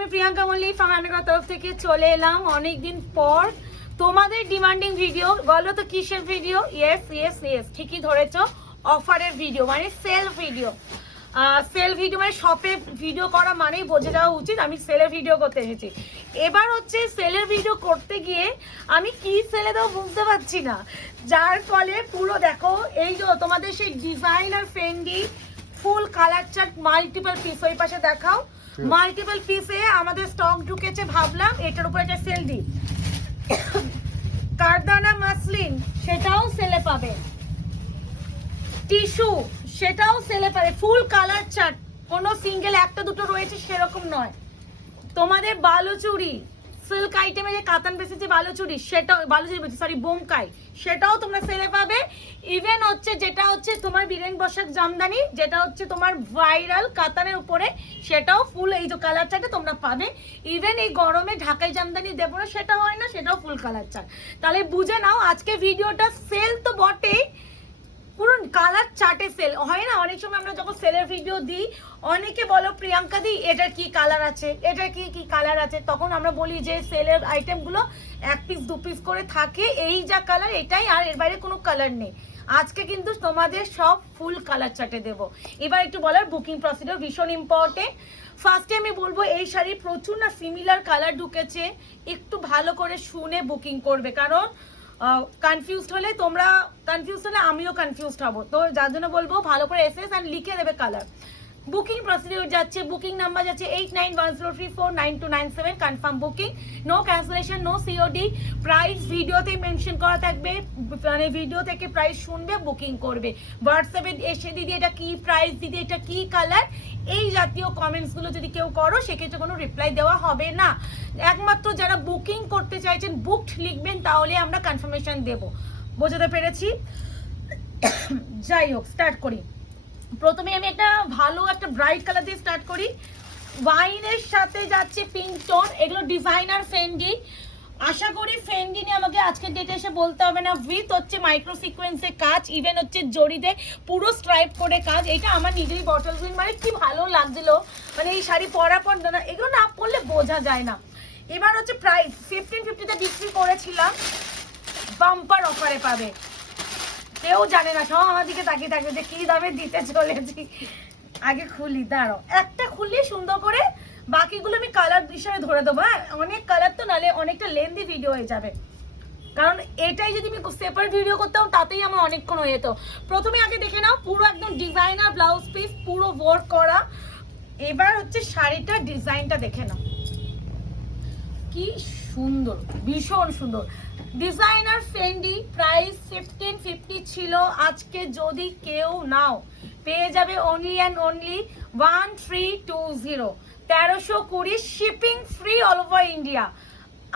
আমি প্রিয়াঙ্কা মল্লিক ফার্মানার তরফ থেকে চলে এলাম অনেকদিন পর তোমাদের ডিমান্ডিং ভিডিও। বলো তো কিসের ভিডিও? ইয়েস ইয়েস ইয়েস, ঠিকই ধরেছো, অফারের ভিডিও মানে সেল ভিডিও। সেল ভিডিও মানে শপে ভিডিও করা মানেই বোঝে যাওয়া উচিত আমি সেলের ভিডিও করতে এসেছি। এবার হচ্ছে সেলের ভিডিও করতে গিয়ে আমি কি সেলে দেবো বুঝতে পারছি না, যার ফলে পুরো দেখো এই যে তোমাদের সেই designer Fendi full colour chart multiple piece, ওই পাশে দেখাও, মাল্টিপল পিসে আমাদের স্টক ঢুকেছে। ভাবলাম এটার উপর একটা সেল দিই। কারদানা মাসলিন সেটাও সেলে পাবে, টিস্যু সেটাও সেলে পাবে, ফুল কালার চার্ট, কোনো সিঙ্গেল একটা দুটো রয়েছে সেরকম নয়। তোমাদের বালুচুরি সিল্ক আইটেমে যে কাতান বেসে যে বালুচুরি, সেটাও বালুচুরি বলছি সরি বোমকাই, সেটাও তোমরা সেলে পাবে। ইভেন হচ্ছে যেটা হচ্ছে তোমার বীরেন বসাক জামদানি, যেটা হচ্ছে তোমার ভাইরাল কাতানের উপরে, সেটাও ফুল এই যে কালার চার্টে তোমরা পাবে। ইভেন এই গরমে ঢাকাই জামদানি দেবো না সেটা হয় না, সেটাও ফুল কালার চার্ট। তাহলে বুঝে নাও আজকে ভিডিওটা সেল তো বটেই, পুরো কালার চার্টে সেল হয় না। অনেক সময় আমরা যখন সেলের ভিডিও দিই অনেকে বলো প্রিয়াঙ্কা দি এটার কি কালার আছে, এটার কি কি কালার আছে, তখন আমরা বলি যে সেলের আইটেমগুলো এক পিস দু পিস করে থাকে, এই যা কালার এটাই, আর এর বাইরে কোনো কালার নেই। আজকে কিন্তু তোমাদের সব ফুল কালার চার্টে দেবো। এবার একটু বলার বুকিং প্রসিডিওর ভীষণ ইম্পর্টেন্ট। ফার্স্টে আমি বলবো এই শাড়ি প্রচুর না সিমিলার কালার ঢুকেছে, একটু ভালো করে শুনে বুকিং করবে, কারণ কনফিউজড হলে তোমরা কনফিউজড হলে আমিও কনফিউজড হব, তো যার জন্য বলবো ভালো করে এসএস অ্যান্ড লিখে দেবে কালার। বুকিং প্রসিডিউর যাচ্ছে, বুকিং নাম্বার যাচ্ছে 8910349297, confirm booking, no cancellation, no COD. Price ভিডিওতে মেনশন করা থাকবে, মানে ভিডিও থেকে প্রাইস শুনবে বুকিং করবে। হোয়াটসঅ্যাপে এসে দিদি এটা কি প্রাইস, দিদি এটা কি কালার, এই জাতীয় কমেন্টসগুলো যদি কেউ করো সেক্ষেত্রে কোনো রিপ্লাই দেওয়া হবে না। একমাত্র যারা বুকিং করতে চাইছেন বুকড লিখবেন, তাহলে আমরা কনফার্মেশন দেব। বোঝাতে পেরেছি? যাই হোক স্টার্ট করি। প্রথমে আমি একটা ভালো একটা ব্রাইট কালার দিয়ে স্টার্ট করি। ওয়াইনের সাথে যাচ্ছে পিঙ্ক টোন, এগুলো ডিজাইনার ফেন্ডি। আশা করি ফেন্ডি নিয়ে আমাকে আজকের ডেটে এসে বলতে হবে না। উইথ হচ্ছে মাইক্রো সিকোয়েন্সে কাজ, ইভেন হচ্ছে জড়িতে পুরো স্ট্রাইপ করে কাজ। এটা আমার নিজেরই বটল গ্রিন, মানে কি ভালো লাগছিল, মানে এই শাড়ি পরার পর না এগুলো না পরলে বোঝা যায় না। এবার হচ্ছে প্রাইস 1550-তে বিক্রি করেছিলাম, বাম্পার অফারে পাবে। কেউ জানে না, সব আমার দিকে তাকিয়ে থাকবে যে কি দামে দিতে চলেছি। আগে খুলি, দাঁড়াও একটা খুললে সুন্দর করে, বাকিগুলো আমি কালার হিসাবে ধরে দেবো। হ্যাঁ অনেক কালার তো, নালে অনেকটা লেন্দি ভিডিও হয়ে যাবে, কারণ এটাই যদি আমি সেপারেট ভিডিও করতাম তাতেই আমার অনেকক্ষণ হয়ে যেত। প্রথমে আগে দেখে নাও, পুরো একদম ডিজাইনার ব্লাউজ পিস, পুরো ওয়ার্ক করা। এবার হচ্ছে শাড়িটার ডিজাইনটা দেখে নাও, কি সুন্দর, ভীষণ সুন্দর। ডিজাইনার ফেন্ডি, প্রাইস 1550 ছিল, আজকে যদি কেউ নাও পেয়ে যাবে only and only 1320, 1320, shipping free all over India.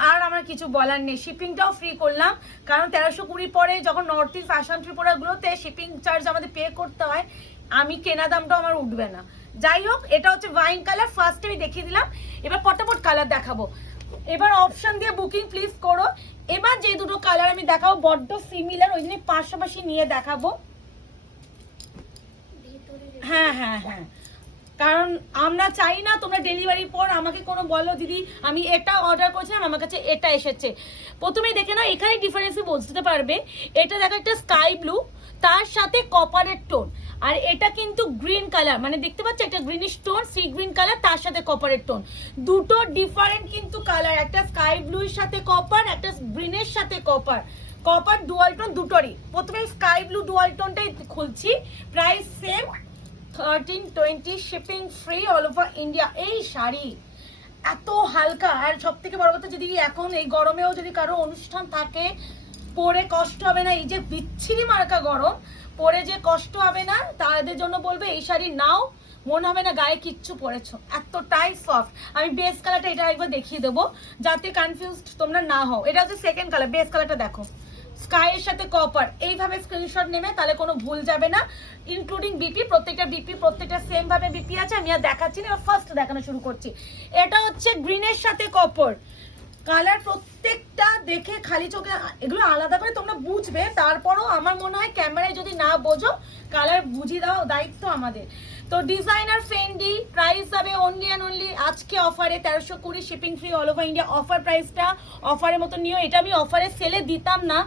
আর আমার কিছু বলার নেই, শিপিংটাও ফ্রি করলাম, কারণ 1320 পরে যখন নর্থ ইস্ট আসাম ত্রিপুরাগুলোতে শিপিং চার্জ আমাদের পে করতে হয়, আমি কেনা দামটাও আমার উঠবে না। যাই হোক, এটা হচ্ছে ওয়াইন কালার, ফার্স্টে আমি দেখিয়ে দিলাম। এবার পটাপট কালার দেখাবো। এবার অপশন দিয়ে বুকিং প্লিজ করো। এবার যে দুটো কালার আমি দেখাবো বড্ড সিমিলার, ওই জন্য পাশাপাশি নিয়ে দেখাবো। হ্যাঁ হ্যাঁ হ্যাঁ, কারণ আমরা চাই না তোমরা ডেলিভারির পর আমাকে কোনো বলো দিদি আমি এটা অর্ডার করেছিলাম আমার কাছে এটা এসেছে। প্রথমেই দেখে নাও, এখানে ডিফারেন্স বুঝতে পারবে। এটা দেখো একটা স্কাই ব্লু, তার সাথে কপারের টোন, আর এটা কিন্তু গ্রিন কালার, মানে দেখতে পাচ্ছ একটা greenish tone, sea green colour, তার সাথে কপারের টোন। দুটো ডিফারেন্ট কিন্তু কালার, একটা স্কাই ব্লুর সাথে কপার, একটা গ্রিনের সাথে কপার। কপার ডুয়াল টোন দুটোরই। প্রথমে স্কাই ব্লু ডুয়াল টোনটাই খুলছি, price same 1320, shipping free all over India. এই শাড়ি এত হালকা, আর সব থেকে বড় কথা যদি এখন এই গরমেও যদি কারো অনুষ্ঠান থাকে পরে কষ্ট হবে না, এই যে বিচ্ছিরি মার্কা গরম পরে যে কষ্ট হবে না, তাদের জন্য বলবে এই শাড়ি নাও, মনে হবে না গায়ে কিচ্ছু পরেছো, এতটাই সফট। আমি বেস কালারটা এটা একবার দেখিয়ে দেবো যাতে কনফিউজড তোমরা না হও। এটা হচ্ছে সেকেন্ড কালার, বেস কালারটা দেখো, স্কাইয়ের সাথে কপার। এইভাবে স্ক্রিনশট নেবে, তাহলে কোনো ভুল যাবে না, ইনক্লুডিং বিপি, প্রত্যেকটা সেম ভাবে বিপি আছে। আমি আর দেখাচ্ছি না, ফার্স্ট দেখানো শুরু করছি। এটা হচ্ছে গ্রিনের সাথে কপার কালার, প্রত্যেকটা দেখে খালি চোখে এগুলো আলাদা করে তোমরা বুঝবে, তারপরও আমার মনে হয় ক্যামেরায় যদি না বোঝো কালার বুঝিয়ে দাও, দায়িত্ব আমাদের। তো ডিজাইনার ফেন্ডি প্রাইস হবে অনলি অ্যান্ড অনলি আজকে অফারে 1320, shipping free all over India. Offer প্রাইসটা অফারের মতো নিও। এটা আমি অফারে সেলে দিতাম না,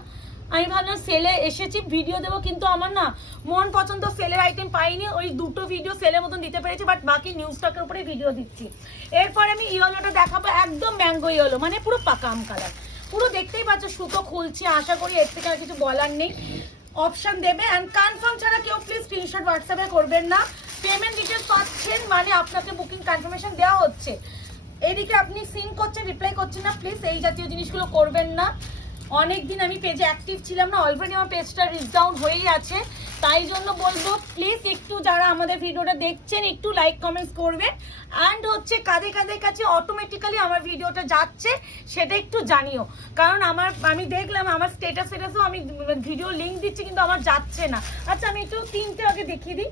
আমি ভাবলাম সেলে এসেছি ভিডিও দেবো, কিন্তু আমার না মন পছন্দ সেলের আইটেম পাইনি, ওই দুটো ভিডিও সেলের মতন দিতে পেরেছি, বাট বাকি নিউ স্টকের উপরে ভিডিও দিচ্ছি। এরপর আমি ইয়েলোটা দেখাবো, একদম ম্যাঙ্গো ইয়েলো, মানে পুরো পাকা আম কালার, পুরো দেখতেই পাচ্ছ সুতো খুলছে। আশা করি এর থেকে আর কিছু বলার নেই। অপশন দেবে অ্যান্ড কনফার্ম ছাড়া কেউ প্লিজ স্ক্রিনশট হোয়াটসঅ্যাপে করবেন না। পেমেন্ট ডিটেলস পাচ্ছেন মানে আপনাকে বুকিং কনফার্মেশন দেওয়া হচ্ছে, এদিকে আপনি সিন করছেন রিপ্লাই করছেন না, প্লিজ এই জাতীয় জিনিসগুলো করবেন না। অনেকদিন আমি পেজে অ্যাক্টিভ ছিলাম না, অলরেডি আমার পেজটা রিচ ডাউন হয়েই আছে, তাই জন্য বলবো প্লিজ একটু যারা আমাদের ভিডিওটা দেখছেন একটু লাইক কমেন্টস করবেন, অ্যান্ড হচ্ছে কাদের কাদের কাছে অটোমেটিক্যালি আমার ভিডিওটা যাচ্ছে সেটা একটু জানিও, কারণ আমি দেখলাম আমার স্টেটাসেও আমি ভিডিও লিঙ্ক দিচ্ছি কিন্তু আমার যাচ্ছে না। আচ্ছা আমি একটু তিনটে আগে দেখিয়ে দিই।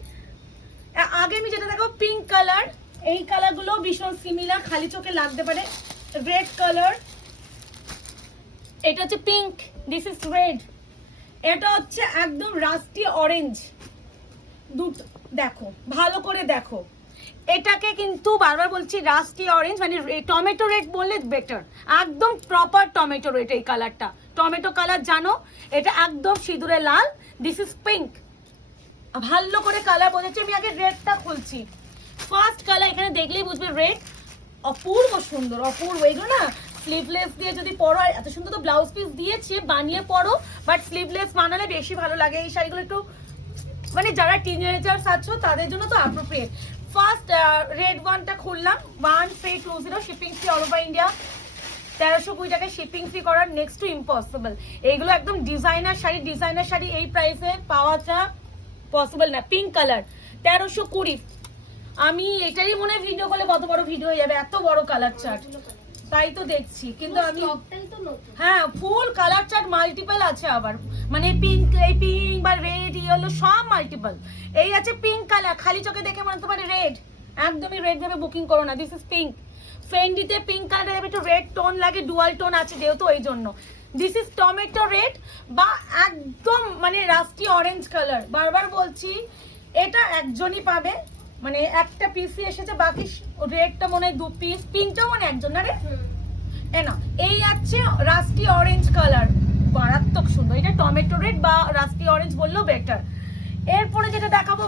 আগে আমি যেটা দেখো পিঙ্ক কালার, এই কালারগুলো ভীষণ সিমিলার, খালি চোখে লাগতে পারে। রেড কালার, এটা হচ্ছে পিঙ্ক, দিস ইজ রেড, এটা হচ্ছে একদম রাস্টি অরেঞ্জ। দুটো দেখো, ভালো করে দেখো, এটাকে কিন্তু বারবার বলছি রাস্টি অরেঞ্জ, মানে টমেটো রেড বললে বেটার, একদম প্রপার টমেটো রেড। এই কালারটা টমেটো কালার জানো, এটা একদম সিঁদুরে লাল। দিস ইজ পিঙ্ক, ভালো করে কালার বোঝাচ্ছি। আমি আগে রেডটা খুলছি, ফার্স্ট কালার এখানে দেখলেই বুঝবে রেড, অপূর্ব সুন্দর, অপূর্ব। এইগুলো না স্লিভলেস দিয়ে যদি পরো, আর এত সুন্দর তো ব্লাউজ পিস দিয়েছে বানিয়ে পরো, বাট স্লিভলেস বানালে বেশি ভালো লাগে। এই শাড়িগুলো একটু মানে যারা টিনেজার্স আছো তাদের জন্য তো অ্যাপ্রোপ্রিয়েট। ফার্স্ট রেড ওয়ানটা খুললাম, 1320, shipping free all over India. 1320 টাকায় শিপিং ফ্রি করার নেক্সট টু ইম্পসিবল। এইগুলো একদম ডিজাইনার শাড়ি, ডিজাইনার শাড়ি এই প্রাইসে পাওয়াটা পসিবল না। পিঙ্ক কালার 1320, আমি এটাই মনে হয় ভিডিও করলে কত বড় ভিডিও হয়ে যাবে, এত বড় কালার চার্ট, তাই তো দেখছি। কিন্তু আমি হ্যাঁ ফুল কালার চার্ট মাল্টিপল আছে আবার, মানে পিঙ্ক, এই পিঙ্ক বা রেড ইয়েলো সব মাল্টিপল। এই আছে পিঙ্ক কালার, খালি চোখে দেখে মনে হতে পারে রেড, একদমই রেড ভেবে বুকিং করো না। দিস ইজ পিঙ্ক, ফেন্ডিতে পিঙ্ক কালার একটু রেড টোন লাগে, ডুয়াল টোন আছে যেহেতু ওই জন্য। দিস ইজ টমেটো রেড বা একদম মানে রাস্টি অরেঞ্জ কালার। বারবার বলছি এটা একজনই পাবে, মানে একটা পিসই এসেছে, বাকি রেডটা মনে হয় 2 পিস, পিঙ্কটাও মানে একজন না রে না। এই আছে রাস্টি অরেঞ্জ কালার, মারাত্মক সুন্দর, এটা টমেটো রেড বা রাস্টি অরেঞ্জ বললেও বেটার। এরপরে যেটা দেখাবো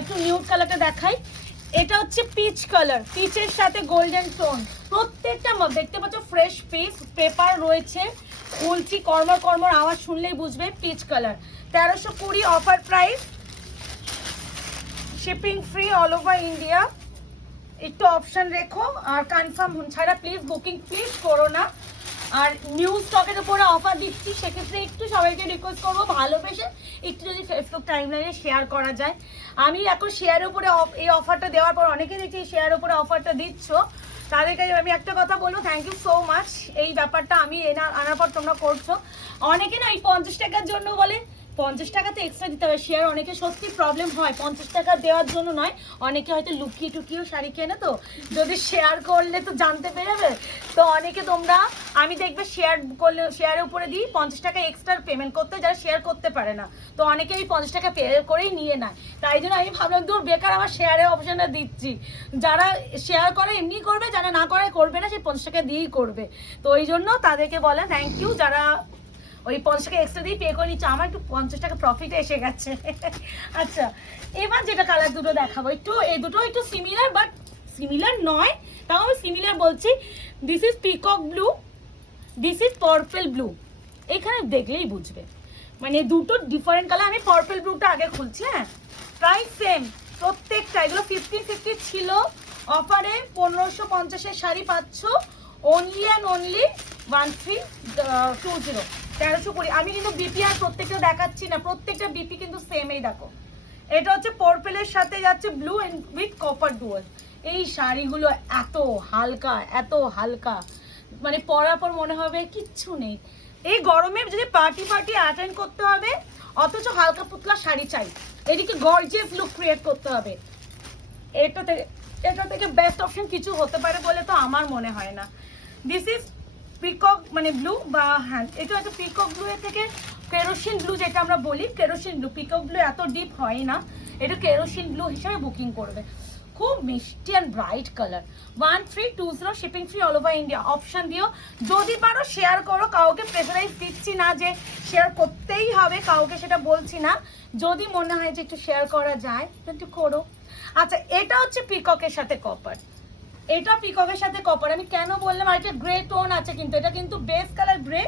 একটু নিউড কালারটা দেখাই, এটা হচ্ছে পিচ কালার, পিচের সাথে গোল্ডেন টোন। প্রত্যেকটা দেখতে পাচ্ছ ফ্রেশ পিস, পেপার রয়েছে, বলছি কর্মর কর্মর আওয়াজ শুনলেই বুঝবে। Peach colour 1320 offer price, shipping free all over India. একটু অপশন রেখো, আর কনফার্ম ছাড়া প্লিজ বুকিং প্লিজ করো না। আর নিউ স্টকের উপরে অফার দিচ্ছি, সেক্ষেত্রে একটু সবাইকে রিকোয়েস্ট করবো ভালোবেসে একটু যদি ফেসবুক টাইমলাইনে শেয়ার করা যায়। আমি এখন শেয়ারের উপরে এই অফারটা দেওয়ার পর অনেকে দেখছি শেয়ারের উপরে অফারটা দিচ্ছ, তাদেরকে আমি একটা কথা বলবো, থ্যাংক ইউ সো মাচ। এই ব্যাপারটা আমি আনার পর তোমরা করছো। অনেকে না ওই 50 টাকার জন্য বলে 50 টাকা তো এক্সট্রা দিতে হবে শেয়ার, অনেকে সত্যি প্রবলেম হয়। 50 টাকা দেওয়ার জন্য নয়, অনেকে হয়তো লুকিয়ে টুকিয়েও শাড়ি কেনে, তো যদি শেয়ার করলে তো জানতে পেরে। তো অনেকে তোমরা আমি দেখবে শেয়ার করলে শেয়ারের উপরে দিই 50 টাকা এক্সট্রা পেমেন্ট করতে, যারা শেয়ার করতে পারে না, তো অনেকে ওই 50 টাকা পে করেই নিয়ে নেয়। তাই জন্য আমি ভাবলাম দূর বেকার আমার শেয়ারের অপশনটা দিচ্ছি, যারা শেয়ার করে এমনি করবে, যারা না করে করবে না, সেই 50 টাকা দিয়েই করবে। তো ওই জন্য তাদেরকে বলে থ্যাংক ইউ, যারা ওই 50 টাকা এক্সট্রা দিয়ে পে করে নিচ্ছে, আমার একটু 50 টাকা প্রফিট এসে গেছে। আচ্ছা এবার যেটা কালার দুটো দেখাবো, একটু এই দুটো একটু সিমিলার, বাট সিমিলার নয়, তাও আমি সিমিলার বলছি। This is peacock blue, this is purple blue, এখানে দেখলেই বুঝবে মানে দুটো ডিফারেন্ট কালার। আমি পার্পল ব্লুটা আগে খুলছি। হ্যাঁ প্রাইস সেম প্রত্যেকটা, এগুলো 1550 ছিল, অফারে 1550-এর শাড়ি পাচ্ছ অনলি অ্যান্ড অনলি 1320, 1320। আমি কিন্তু বিপি আর প্রত্যেকটা দেখাচ্ছি না, প্রত্যেকটা বিপি কিন্তু সেম। এই দেখো এটা হচ্ছে পার্পলের সাথে যাচ্ছে blue and with copper dual. এই শাড়িগুলো এত হালকা, এত হালকা, মানে পরার পর মনে হবে কিচ্ছু নেই। এই গরমে যদি পার্টি অ্যাটেন্ড করতে হবে, অথচ হালকা পুতলা শাড়ি চাই, এদিকে গর্জিয়াস লুক ক্রিয়েট করতে হবে, এটা থেকে বেস্ট অপশন কিছু হতে পারে বলে তো আমার মনে হয় না। দিস ইজ পিকক মানে ব্লু, বা হ্যাঁ এটা হচ্ছে পিকক ব্লু এর থেকে কেরোসিন ব্লু, যেটা আমরা বলি কেরোসিন ব্লু। পিকক ব্লু এত ডিপ হয় না, এটা কেরোসিন ব্লু হিসেবে বুকিং করবে। খুব মিষ্টি and bright colour. 1320 shipping free all over India. Option দিও, যদি পারো শেয়ার করো, কাউকে প্রেফারেন্স দিচ্ছি না যে শেয়ার করতেই হবে, কাউকে সেটা বলছি না। যদি মনে হয় যে একটু শেয়ার করা যায় একটু করো। আচ্ছা, এটা হচ্ছে পিককের সাথে কপার, এটা পিককের সাথে কপার। আমি কেন বললাম, আর একটা গ্রে টোন আছে, কিন্তু এটা কিন্তু বেস কালার গ্রে,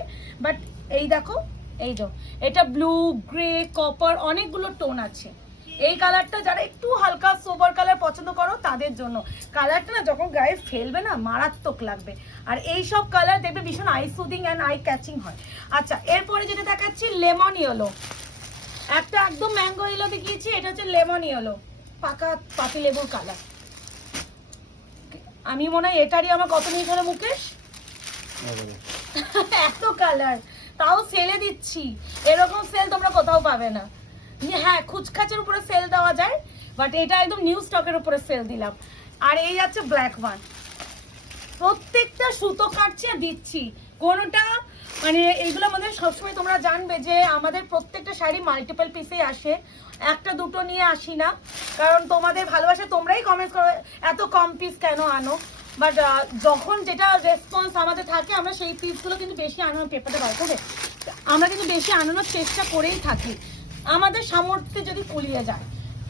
বাট এই দেখো এই যে এটা ব্লু, গ্রে, কপার অনেকগুলো টোন আছে। এই কালারটা যারা একটু হালকা সোবার কালার পছন্দ করো তাদের জন্য। কালারটা না যখন গায়ে ফেলবে না মারাত্মক লাগবে, আর এই সব কালার দেখবে ভীষণ eye soothing and eye catching হয়। আচ্ছা, এরপরে যেটা দেখাচ্ছি লেমন ইয়েলো, একটা একদম ম্যাঙ্গো ইয়েলো দেখিয়েছি, এটা হচ্ছে লেমন ইয়েলো, পাকা পাতি লেবুর কালার। আমি মনে হয় এটারই আমার কত নিয়ে গেল মুকেশ, এত কালার, তাও সেলে দিচ্ছি। এরকম সেল তোমরা কোথাও পাবে না। হ্যাঁ, খুচখাচের উপরে সেল দেওয়া যায়, বাট এটা একদম নিউ স্টকের উপরে সেল দিলাম। আর এই যাচ্ছে ব্ল্যাক ওয়ান, প্রত্যেকটা সুতো কাটছি আর দিচ্ছি, কোনোটা মানে এইগুলো আমাদের সবসময় তোমরা জানবে যে আমাদের প্রত্যেকটা শাড়ি মাল্টিপল পিসেই আসে, একটা দুটো নিয়ে আসি না, কারণ তোমাদের ভালোবাসা, তোমরাই কমেন্ট করো এত কম পিস কেন আনো। বাট যখন যেটা রেসপন্স আমাদের থাকে আমরা সেই পিসগুলো কিন্তু বেশি আনানোর, পেপারটা বার করে আমরা কিন্তু বেশি আনানোর চেষ্টা করেই থাকি, আমাদের সামর্থ্যে যদি কুলিয়ে যায়।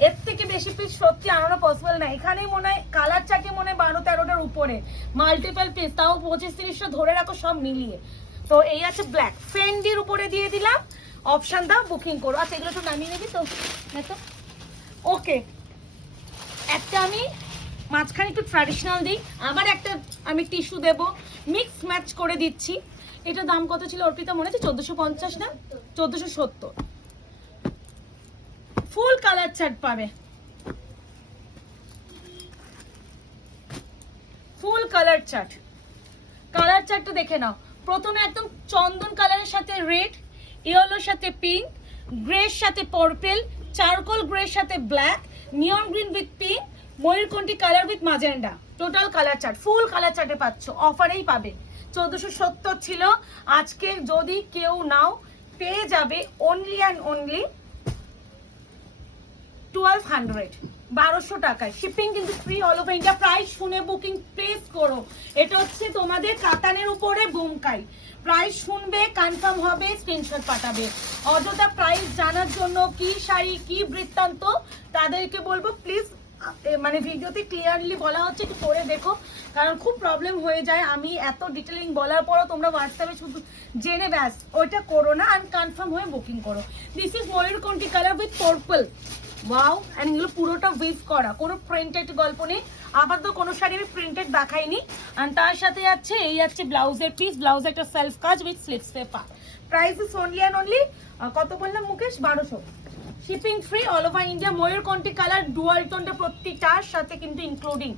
এর থেকে বেশি পিস সত্যি আনানো পসিবল না। এখানেই মনে হয় কালার চার্টে মনে হয় 12-13টার উপরে মাল্টিপল পিস, তাও 25-30টা ধরে রাখো সব মিলিয়ে। তো এই আছে ব্ল্যাক, ফেন্ডির উপরে দিয়ে দিলাম, অপশন দাও বুকিং করো। আচ্ছা, এগুলো একটু নামিয়ে নিবি তো, ওকে। একটা আমি মাঝখানে একটু ট্র্যাডিশনাল দিই, আবার একটা আমি টিস্যু দেব, মিক্স ম্যাচ করে দিচ্ছি। এটার দাম কত ছিল অর্পিতা মনে আছে? 1450 না 1470। ফুল কালার চার্ট পাবে, ফুল কালার চার্ট। কালার চার্টটা দেখে নাও। প্রথমে একদম চন্দন কালারের সাথে রেড, ইয়েলোর সাথে পিঙ্ক, গ্রের সাথে পার্পল, চারকোল গ্রের সাথে black, neon green with pink, ময়ূরকণ্ঠী colour with magenta. Total colour chart, full colour চার্টে পাচ্ছ, অফারেই পাবে। 1470 ছিল, আজকে যদি কেউ নাও পেয়ে যাবে অনলি অ্যান্ড অনলি 1200, 1200 টাকায়। শিপিং কিন্তু free all over India. Price শুনে বুকিং প্লেস করো। এটা হচ্ছে তোমাদের কাতানের উপরে বোমকাই। প্রাইস শুনবে, কনফার্ম হবে, স্ক্রিনশট পাঠাবে। অযথা প্রাইস জানার জন্য কি শাড়ি কি বৃত্তান্ত, তাদেরকে বলবো প্লিজ, মানে ভিডিওতে ক্লিয়ারলি বলা হচ্ছে একটু পরে দেখো, কারণ খুব প্রবলেম হয়ে যায়। আমি এত ডিটেলিং বলার পরও তোমরা হোয়াটসঅ্যাপে শুধু জেনে ব্যাস, ওইটা করো না, আর কনফার্ম হয়ে বুকিং করো। দিস ইজ ময়ূরকণ্ঠী colour with purple. Wow, and এগুলো পুরোটা উইভ করা, কোনো প্রিন্টেড গল্প নেই। আবার তো কোনো শাড়ি আমি প্রিন্টেড দেখাইনি। আর তার সাথে যাচ্ছে এই যাচ্ছে ব্লাউজের পিস, ব্লাউজে একটা সেলফ কাজ with sleeves paper. Price is only and only কত বললাম Mukesh? 1200। Shipping free all over India. ময়ূরকণ্ঠী কালার ডুয়াল টোনটা প্রত্যেকটার সাথে কিন্তু ইনক্লুডিং।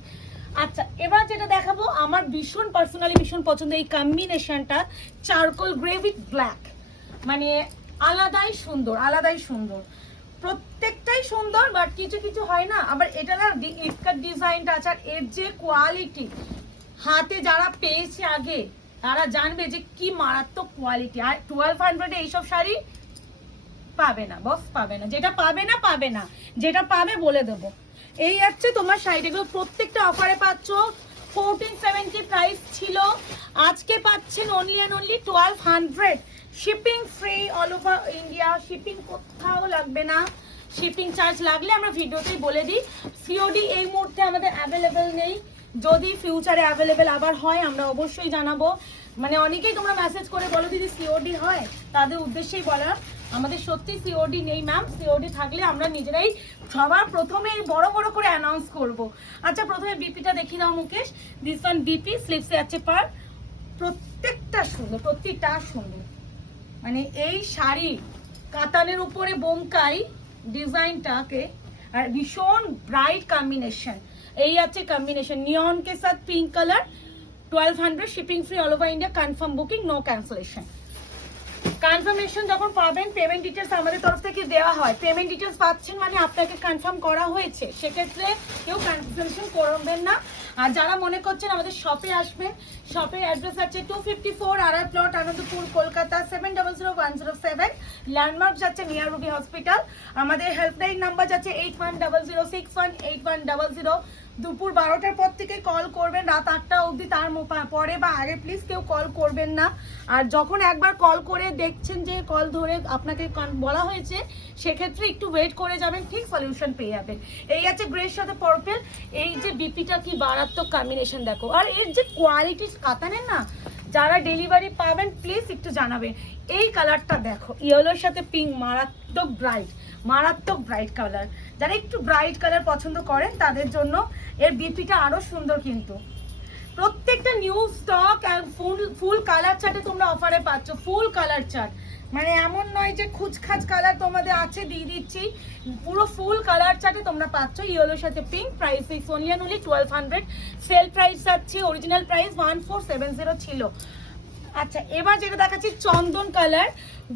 আচ্ছা, এবার যেটা দেখাবো আমার ভীষণ পার্সোনালি ভীষণ পছন্দ, এই কম্বিনেশনটা চারকোল গ্রে উইথ ব্ল্যাক, মানে আলাদাই সুন্দর, আলাদাই সুন্দর, প্রত্যেকটাই সুন্দর। বাট কিছু কিছু হয় না, আবার এটা না ইটকাট ডিজাইনটা আছে, আর এর যে কোয়ালিটি, হাতে যারা পেয়েছে আগে তারা জানবে যে কি মারাত্মক কোয়ালিটি। আর 1200 এইসব শাড়ি পাবে না বস, পাবে না। যেটা পাবে না পাবে না, যেটা পাবে বলে দেবো। এই হচ্ছে তোমার শাড়িগুলো, প্রত্যেকটা অফারে পাচ্ছ। 1470 প্রাইস ছিল, আজকে পাচ্ছেন only and only 1200। Shipping free all over India, shipping কোথাও লাগবে না। শিপিং চার্জ লাগলে আমরা ভিডিওতেই বলে দিই। সিওডি এই মুহূর্তে আমাদের অ্যাভেলেবেল নেই, যদি ফিউচারে অ্যাভেলেবেল আবার হয় আমরা অবশ্যই জানাবো। মানে অনেকেই তোমরা মেসেজ করে বলো দিদি সিওডি হয়, তাদের উদ্দেশ্যেই বলা, আমাদের সত্যি সিওডি নেই ম্যাম। সিওডি থাকলে আমরা নিজেরাই সবার প্রথমে বড় বড় করে অ্যানাউন্স করব। আচ্ছা, প্রথমে বিপিটা দেখিয়ে দাও মুকেশ। দিস ওয়ান বিপি, স্লিভসে আছে পার, প্রত্যেকটা সুন্দর, প্রত্যেকটা সুন্দর। মানে এই শাড়ি কাতানের উপরে বোমকাই ডিজাইনটাকে, আর ভীষণ ব্রাইট কম্বিনেশন। এই আছে কম্বিনেশন নিয়ন के साथ pink colour. 1200 shipping free all over India, confirm booking, no cancellation. Confirmation যখন পাবেন, পেমেন্ট ডিটেলস আমাদের তরফ থেকে দেওয়া হয়। পেমেন্ট ডিটেলস পাচ্ছেন মানে আপনাকে কনফার্ম করা হয়েছে, সেক্ষেত্রে কেউ কনফার্মেশন করবেন না। আর যারা মনে করছেন আমাদের শপে আসবেন, শপের অ্যাড্রেস আছে 254 RR plot, Anandapur, Kolkata 700107। Landmark যাচ্ছে নিয়ার রুবি হসপিটাল। আমাদের হেল্পলাইন নাম্বার যাচ্ছে 8100618100। দুপুর 12টার পর থেকে কল করবেন, রাত 8টা অবধি, তার পরে বা আগে প্লিজ কেউ কল করবেন না। আর যখন একবার কল করে দেখছেন যে কল ধরে আপনাকে বলা হয়েছে, সেক্ষেত্রে একটু ওয়েট করে যাবেন, ঠিক সলিউশন পেয়ে যাবেন। এই আছে গ্রের সাথে পার্পল, এই যে বিপিটা কি মারাত্মক কম্বিনেশন দেখো, আর এর যে কোয়ালিটি কাতানের না, যারা ডেলিভারি পাবেন প্লিজ একটু জানাবেন। এই কালারটা দেখো, ইয়েলোর সাথে পিঙ্ক, মারাত্মক ব্রাইট কালার। যারা একটু ব্রাইট কালার পছন্দ করেন তাদের জন্য এর বিপিটা আরো সুন্দর। কিন্তু প্রত্যেকটা নিউ স্টক আর ফুল কালার চার্টে তোমরা অফারে পাচ্ছ, ফুল কালার চার্ট, মানে এমন নয় যে খুচখাচ কালার তোমাদের আছে দিয়ে দিচ্ছি, পুরো ফুল কালার চার্টে তোমরা পাচ্ছ। ইয়েলোর সাথে pink, price fix only 1200, sale price আছে, অরিজিনাল প্রাইস 1470 ছিল। আচ্ছা, এবার যেটা দেখাচ্ছি চন্দন কালার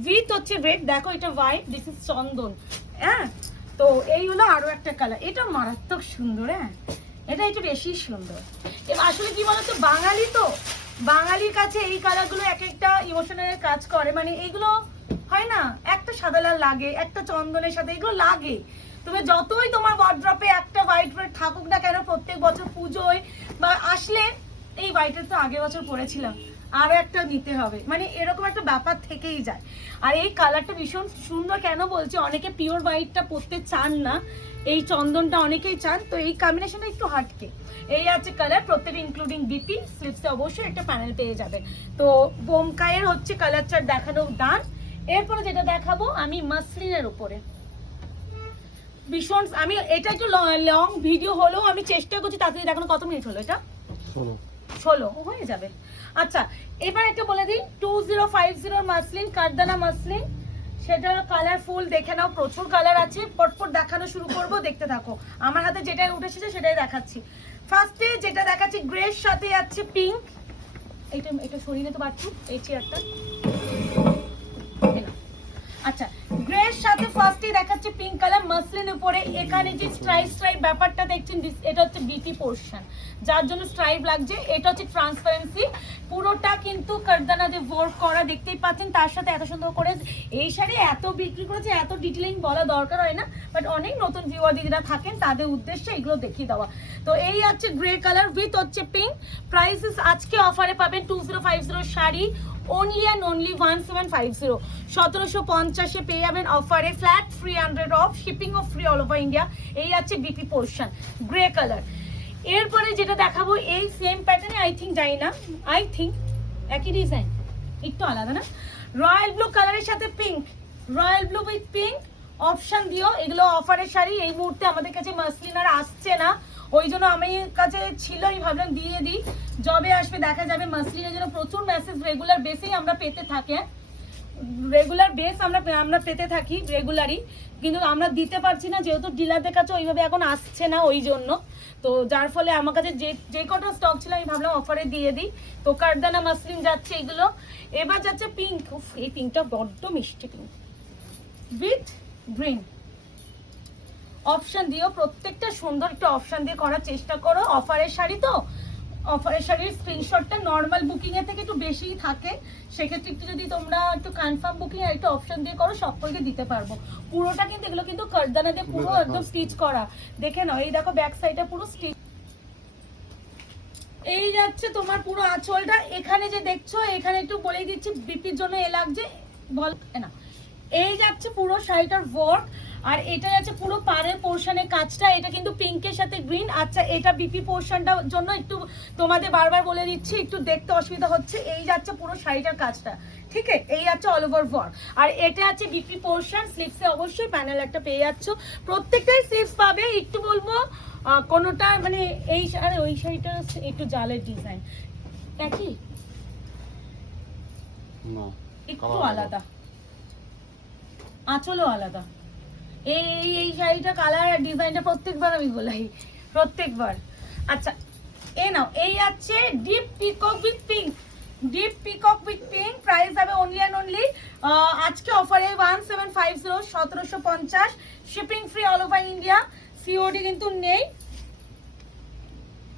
উইথ হচ্ছে রেড, দেখো এটা হোয়াইট, দিস ইজ চন্দন। হ্যাঁ, তো এই হলো আরো একটা কালার, এটা মারাত্মক সুন্দর। হ্যাঁ, এটা একটু বেশি সুন্দর। এবার আসলে কি বলতো, বাঙালি তো, বাঙালির কাছে এই কালারগুলো এক একটা ইমোশনের কাজ করে। মানে এইগুলো হয় না, একটা সাদা লাল লাগে, একটা চন্দনের সাথে এগুলো লাগে। তুমি যতই তোমার ওয়ার্ড্রপে একটা হোয়াইট রেড থাকুক না কেন, প্রত্যেক বছর পুজোয় বা আসলে এই হোয়াইটের তো আগের বছর পরেছিলাম, আরো একটা নিতে হবে, মানে এরকম একটা ব্যাপার থেকেই যায়। আর এই কালারটা ভীষণ সুন্দর। কেন বলছি, অনেকে পিওর হোয়াইটটা পরতে চান না, এই চন্দনটা অনেকেই চান, তো এই কম্বিনেশনটা একটু হাটকে। এই আছে কালার, প্রত্যেক ইনক্লুডিং বিপি, স্লিপসে অবশ্যই একটা প্যানেল পেয়ে যাবে। তো বোমকায়ের হচ্ছে কালার চার্ট দেখানো ডান। এরপরে যেটা দেখাবো আমি মাসলিনের উপরে ভীষণ, আমি এটা একটু লং ভিডিও হলেও আমি চেষ্টা করছি তাড়াতাড়ি দেখানো। কত মিনিট হলো এটা? 16 হয়ে যাবে। আচ্ছা, এবার একটা বলে দিই, 2050 মাসলিন, কাঠদানা মাসলিন, সেটার কালারফুল দেখে নাও, প্রচুর কালার আছে, পটপট দেখানো শুরু করব, দেখতে থাকো। আমার হাতে যেটাই উঠে এসেছে সেটাই দেখাচ্ছি। ফার্স্টে যেটা দেখাচ্ছি গ্রের সাথে আছে পিঙ্ক, এটা সরিয়ে নিতে পারছি এই চেয়ারটা। আচ্ছা, গ্রের সাথে ফার্স্টে দেখাচ্ছে পিঙ্ক কালার মাসলিন উপরে। এখানে যে স্ট্রাইপ ব্যাপারটা দেখছেন, এটা হচ্ছে বিটি পোর্শন, যার জন্য স্ট্রাইপ লাগছে। এটা হচ্ছে ট্রান্সপারেন্সি, পুরোটা কিন্তু কারদানা দিয়ে ওয়ার্ক করা, দেখতেই পাচ্ছেন। তার সাথে এত সুন্দর করে এই শাড়ি এত বিক্রি করেছে, এত ডিটেইলিং বলা দরকার হয় না, বাট অনেক নতুন ভিউয়ার দিদিরা থাকেন, তাদের উদ্দেশ্যে এগুলো দেখিয়ে দেওয়া। তো এই হচ্ছে গ্রে কালার উইথ হচ্ছে পিঙ্ক। প্রাইসেস আজকে অফারে পাবেন 2050 শাড়ি only and only 1750, 1750 পেয়ে যাবেন অফারে, ফ্ল্যাট 300 অফ, শিপিং ও ফ্রি অল ওভার ইন্ডিয়া। এই আছে বিপি পোর্শন গ্রে কালার। এরপরে যেটা দেখাবো এই সেম প্যাটার্নে, আই থিঙ্ক একই ডিজাইন, একটু আলাদা না, রয়্যাল ব্লু কালারের সাথে pink, royal blue with pink option দিও। এগুলো অফারের শাড়ি, এই মুহূর্তে আমাদের কাছে মাসলিন আর আসছে না, ওই জন্য আমার কাছে ছিল, আমি ভাবলাম দিয়ে দিই, জবে আসবে দেখা যাবে। মাসলিনের জন্য প্রচুর মেসেজ রেগুলার বেসেই আমরা পেতে থাকি, রেগুলার বেস আমরা পেতে থাকি রেগুলারই, কিন্তু আমরা দিতে পারছি না, যেহেতু ডিলারদের কাছে ওইভাবে এখন আসছে না, ওই জন্য। তো যার ফলে আমার কাছে যে কটা স্টক ছিল আমি ভাবলাম অফারে দিয়ে দিই। তো কারদানা মাসলিন যাচ্ছে এগুলো। এবার যাচ্ছে পিঙ্ক, এই পিঙ্কটা বড্ড মিষ্টি পিঙ্ক উইথ গ্রিন। অপশন দিও, প্রত্যেকটা সুন্দর একটু অপশন দিয়ে করার চেষ্টা করো। অফারের শাড়ি তো, অফারের শাড়ির স্ক্রিনশটটা নর্মাল বুকিং এর থেকে একটু বেশিই থাকে, সেক্ষেত্রে একটু যদি তোমরা একটু কনফার্ম বুকিং আর একটু অপশন দিয়ে করো, সকলকে দিতে পারবো। পুরোটা কিন্তু এগুলো কিন্তু কারদানা দিয়ে পুরো একদম স্টিচ করা, দেখে নাও। এই দেখো ব্যাক সাইডটা পুরো স্টিচ। এই যাচ্ছে তোমার পুরো আঁচলটা, এখানে যে দেখছো এখানে একটু বলেই দিচ্ছি বিপির জন্য এ লাগছে বল না। এই যাচ্ছে পুরো শাড়িটার ওয়ার্ক, আর এটা যাচ্ছে পুরো পাড়ের পোর্শনের কাজটা, এটা কিন্তু পিঙ্কের সাথে গ্রিন। আচ্ছা, এটা বিপি পোর্শনটার জন্য একটু তোমাদের বারবার বলে দিচ্ছি, একটু দেখতে অসুবিধা হচ্ছে। এই যাচ্ছে পুরো শাড়িটার কাজটা, ঠিক আছে, এই যাচ্ছে অল ওভার ওয়ার্ক। আর এটা আছে বিপি পোর্শন, স্লিভসে অবশ্যই প্যানেল একটা পেয়ে যাচ্ছ, প্রত্যেকটাই স্লিভস পাবে। একটু বলবো কোনোটা মানে এই আর ওই শাড়িটা একটু জালের ডিজাইন একই, একটু আলাদা, আঁচলও আলাদা। এই শাড়িটা কালার আর ডিজাইনটা প্রত্যেকবার আমি বলাই, প্রত্যেকবার। আচ্ছা, এ নাও, এই আছে deep peacock with pink, deep peacock with pink, price যাবে অনলি অ্যান্ড অনলি আজকে অফারে 1750, 1750, shipping free all over India, COD কিন্তু নেই।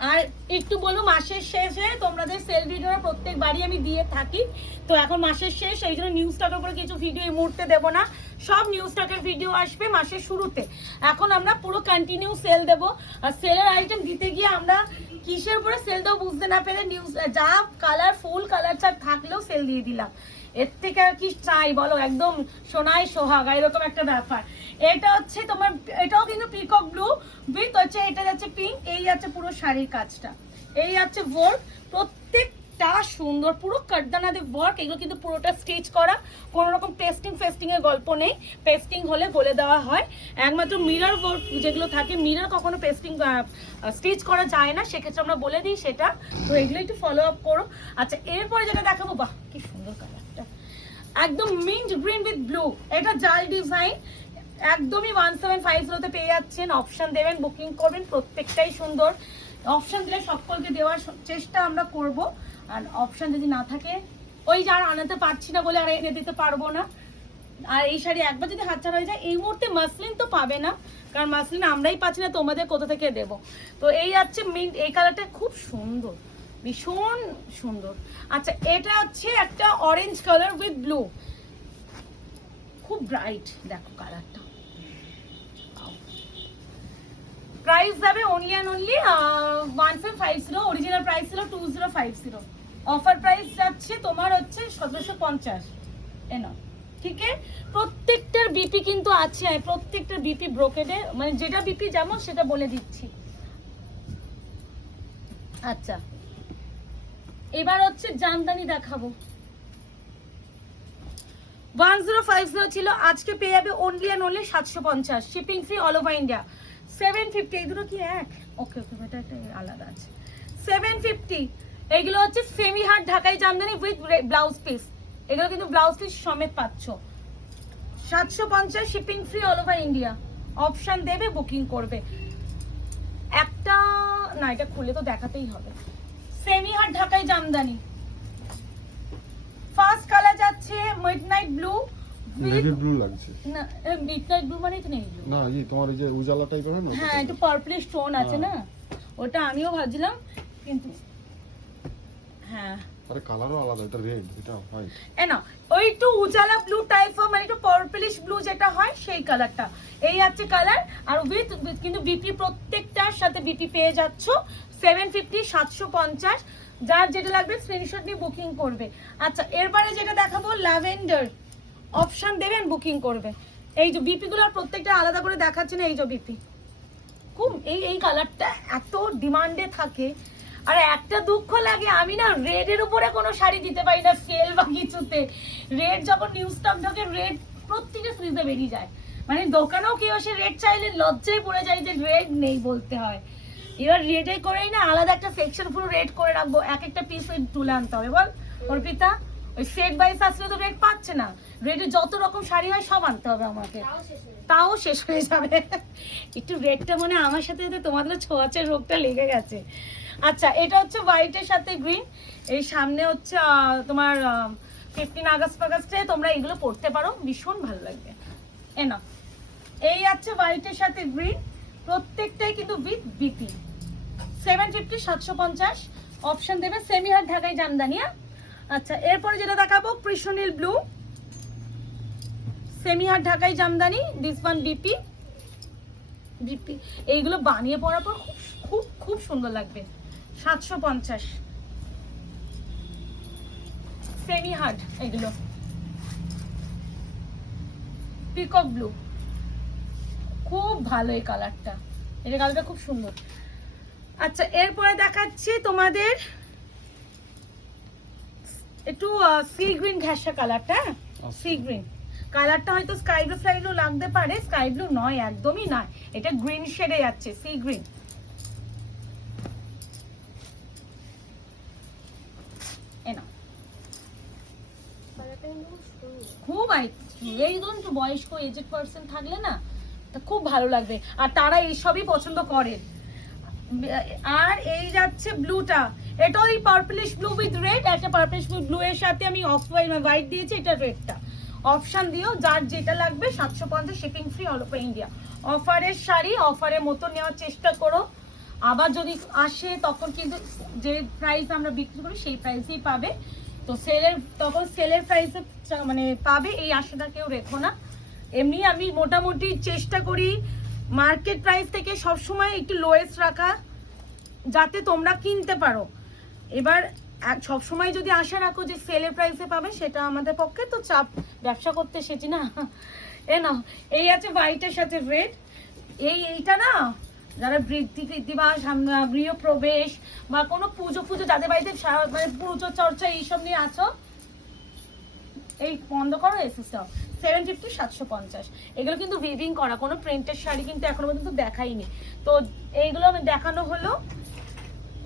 আর একটু বলো, মাসের শেষে তোমাদের সেল ভিডিও প্রত্যেকবারই আমি দিয়ে থাকি, তো এখন মাসের শেষ, এই জন্য নিউ স্টকের উপরে কিছু ভিডিও এই মুহূর্তে দেবো না, সব নিউ স্টকের ভিডিও আসবে মাসের শুরুতে। এখন আমরা পুরো কন্টিনিউ সেল দেবো, আর সেলের আইটেম দিতে গিয়ে আমরা কিসের উপরে সেল দেবো বুঝতে না পেরে নিউজ যা কালার, ফুল কালার চার্ট থাকলেও সেল দিয়ে দিলাম। এর থেকে আর কি চাই বলো, একদম সোনায় সোহাগা এরকম একটা ব্যাপার। এটা হচ্ছে তোমার, এটাও কিন্তু পিকক ব্লু উইথ হচ্ছে, এটা যাচ্ছে পিঙ্ক, এই যাচ্ছে পুরো শাড়ির কাজটা, এই যাচ্ছে ওয়ার্ক, প্রত্যেকটা সুন্দর, পুরো কাটদানাতে ওয়ার্ক, এগুলো কিন্তু পুরোটা স্টিচ করা, কোনো রকম পেস্টিং এর গল্প নেই, পেস্টিং হলে বলে দেওয়া হয়, একমাত্র মিরর ওয়ার্ক যেগুলো থাকে, মিরর কখনো পেস্টিং স্টিচ করা যায় না, সেক্ষেত্রে আমরা বলে দিই সেটা, তো এগুলো একটু ফলো আপ করো। আচ্ছা এরপরে যেটা দেখাবো, বাহ কি সুন্দর কালারটা, একদম মিন্ট গ্রিন উইথ ব্লু, এটা জাল ডিজাইন, একদমই 1750 তে পেয়ে যাচ্ছেন। অপশন দেবেন, বুকিং করবেন, প্রত্যেকটাই সুন্দর, অপশন দিলে সকলকে দেওয়ার চেষ্টা আমরা করব, আর অপশন যদি না থাকে ওই যে আর আনাতে পারছি না বলে আর এনে দিতে পারবো না। আর এই শাড়ি একবার যদি হাতছাড়া হয়ে যায়, এই মুহূর্তে মাসলিন তো পাবে না, কারণ মাসলিন আমরাই পাচ্ছি না, তোমাদের কোথা থেকে দেব। তো এই যাচ্ছে মিন্ট, এই কালারটা খুব সুন্দর, ভীষণ সুন্দর। আচ্ছা এটা হচ্ছে একটা অরেঞ্জ কালার উইথ ব্লু, খুব ব্রাইট, দেখো কালারটা, প্রাইস যাবে only and only 1750, original price ছিল 2050, অফার প্রাইস যাচ্ছে তোমার হচ্ছে 1750, এনা ঠিক আছে। প্রত্যেকটার বিপি কিন্তু আছে, প্রত্যেকটার বিপি ব্রোকেডে, মানে যেটা বিপি যেমন সেটা বলে দিচ্ছি। আচ্ছা এবার হচ্ছে জামদানি দেখাবো, 1050 ছিল, আজকে পেয়ে যাবে only and only 750, shipping free all over India, 750, এই দুটো কি এক? ওকে ওকে, এটা একটা আলাদা আছে, 750। এগুলো হচ্ছে সেমি হার্ড ঢাকাই জামদানি উইথ ব্লাউজ পিস, এগুলো কিন্তু ব্লাউজ পিস সমেত পাচ্ছ, 750, shipping free all over India, option দেবে, বুকিং করবে। একটা না, এটা খুলে তো দেখাতেই হবে, সেমি হার্ড ঢাকাই জামদানি, ফার্স্ট কালার যাচ্ছে মিডনাইট ব্লু, নেভি ব্লু লাগছে না মিডনাইট ব্লু মানে তো নেই ব্লু না, এই তোমার এই যে উজালা টাইপের না, হ্যাঁ একটু পার্পলিশ টোন আছে না, ওটা আমিও ভাবছিলাম কিন্তু হ্যাঁ, আরে কালারও আলাদা, এটা রেড, এটা হোয়াইট, এ না ওই একটু উজালা ব্লু টাইপ, মানে একটু পার্পলিশ ব্লু যেটা হয় সেই কালারটা, এই আছে কালার। আর উইথ কিন্তু বিপি প্রত্যেকটার সাথে বিপি পেয়ে যাচ্ছ, 750, 750, যার যেটা লাগবে স্ক্রিনশট নিয়ে বুকিং করবে। আচ্ছা এরপরে যেটা দেখাবো ল্যাভেন্ডার, অপশন দেবেন, বুকিং করবে। এই যে বিপি গুলো প্রত্যেকটা আলাদা করে দেখাচ্ছে না, এই যে বিপি খুব, এই কালারটা এত ডিমান্ডে থাকে। আর একটা দুঃখ লাগে, আমি না রেডের উপরে কোনো শাড়ি দিতে পারি না সেল বা কিছুতে, রেড যখন নিউ স্টক ঢোকে রেড প্রত্যেকে ফ্রিজে বেরিয়ে যায়, মানে দোকানেও কেউ এসে রেড চাইলে লজ্জায় পড়ে যায় যে রেড নেই বলতে হয়। এবার রেডে করেই না আলাদা একটা সেকশন পুরো রেড করে রাখবো, এক একটা পিস তুলে আনতে হবে, বল অর্পিতা, ওই সেট বাইস আসলে তো রেড পাচ্ছে না, রেডে যত রকম শাড়ি হয় সব আনতে হবে আমাকে, তাও শেষ হয়ে যাবে। একটু রেডটা মানে আমার সাথে সাথে তোমাদের ছোঁয়াচের রোগটা লেগে গেছে। আচ্ছা এটা হচ্ছে হোয়াইটের সাথে গ্রিন, এই সামনে হচ্ছে তোমার 15 আগস্টে তোমরা এগুলো পড়তে পারো, ভীষণ ভালো লাগবে। এ না এই আছে হোয়াইটের সাথে গ্রিন, প্রত্যেকটাই কিন্তু উইথ বিপি, 750, 750, অপশন দেবে, সেমি হার্ড ঢাকাই জামদানি। আচ্ছা এরপরে যেটা দেখাবো কৃষ্ণনীল ব্লু, সেমি হার্ড ঢাকাই Jamdani, this one BP, BP এইগুলো বানিয়ে পরার পর খুব খুব খুব সুন্দর লাগবে, 750, সেমি হার্ড, এগুলো পিকক ব্লু, খুব ভালো এই কালারটা, এই কালারটা খুব সুন্দর। আচ্ছা এরপরে দেখাচ্ছি তোমাদের একটু সি গ্রিন ঘেঁষা কালারটা, সি গ্রিন কালারটা হয়তো স্কাই ব্লু ফ্লাই ব্লু লাগতে পারে, স্কাই ব্লু নয়, একদমই নয়, এটা গ্রিন শেডে যাচ্ছে, সি গ্রিন। খুব এইগুলো একটু বয়স্ক এজেড পার্সন থাকলে না তা খুব ভালো লাগবে, আর তারা এইসবই পছন্দ করে। আর এই যাচ্ছে ব্লুটা, এটা ওই পার্পলিশ ব্লু উইথ রেড, একটা পার্পলিশ ব্লু এর সাথে আমি অফ হোয়াইট দিয়েছি, এটা রেডটা অপশন দিও, যার যেটা লাগবে 750 shipping free all over India. অফারের শাড়ি অফারের মতো নেওয়ার চেষ্টা করো, আবার যদি আসে তখন কিন্তু যে প্রাইস আমরা বিক্রি করি সেই প্রাইসেই পাবে। তো সেলের তখন সেলের প্রাইসে মানে পাবে, এই আশাটা কেউ রেখো না। এমনি আমি মোটামুটি চেষ্টা করি মার্কেট প্রাইস থেকে সবসময় একটু লোয়েস্ট রাখা, যাতে তোমরা কিনতে পারো। এবার সবসময় যদি আশা রাখো যে সেলের প্রাইসে পাবে, সেটা আমাদের পক্ষে তো চাপ, ব্যবসা করতে এসেছি না। এ না, এই আছে হোয়াইটের সাথে রেড। এইটা না, যারা বৃদ্ধি বা গৃহপ্রবেশ বা কোনো পুজো যাদের বাড়িতে মানে পুজো চর্চা এইসব নিয়ে আছো, এই বন্ধ করো এসএসটাও 750 750। এগুলো কিন্তু উইভিং করা, কোনো প্রিন্টের শাড়ি কিন্তু এখনো পর্যন্ত দেখাইনি। তো এইগুলো আমি দেখানো হলো।